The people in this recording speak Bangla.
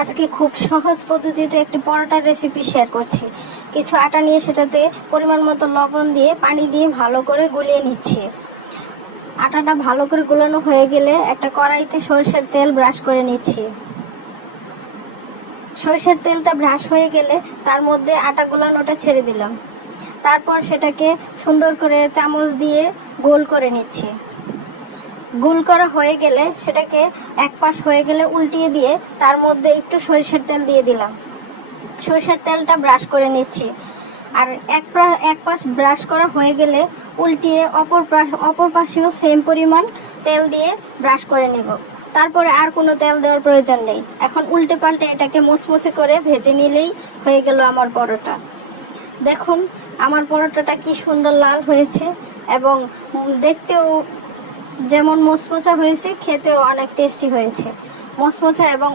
আজকে খুব সহজ পদ্ধতিতে একটি পরোটার রেসিপি শেয়ার করছি। কিছু আটা নিয়ে সেটাতে পরিমাণ মতো লবণ দিয়ে পানি দিয়ে ভালো করে গুলিয়ে নিচ্ছি। আটাটা ভালো করে গুলানো হয়ে গেলে একটা কড়াইতে সরষের তেল ব্রাশ করে নিচ্ছি। সরষের তেলটা ব্রাশ হয়ে গেলে তার মধ্যে আটা গুলানোটা ছেড়ে দিলাম। তারপর সেটাকে সুন্দর করে চামচ দিয়ে গোল করে নিচ্ছি। গোল করা হয়ে গেলে সেটাকে এক পাশ হয়ে গেলে উল্টিয়ে দিয়ে তার মধ্যে একটু সরিষার তেল দিয়ে দিলাম। সরিষার তেলটা ব্রাশ করে নিচ্ছি। আর এক পাশ ব্রাশ করা হয়ে গেলে উল্টিয়ে অপর পাশেও সেম পরিমাণ তেল দিয়ে ব্রাশ করে নেব। তারপরে আর কোনো তেল দেওয়ার প্রয়োজন নেই। এখন উল্টে পাল্টে এটাকে মুচমুচে করে ভেজে নিলেই হয়ে গেল আমার পরোটা। দেখুন আমার পরোটাটা কি সুন্দর লাল হয়েছে এবং দেখতেও যেমন মোচমোচা হয়েছে, খেতেও অনেক টেস্টি হয়েছে। মোচমোচা এবং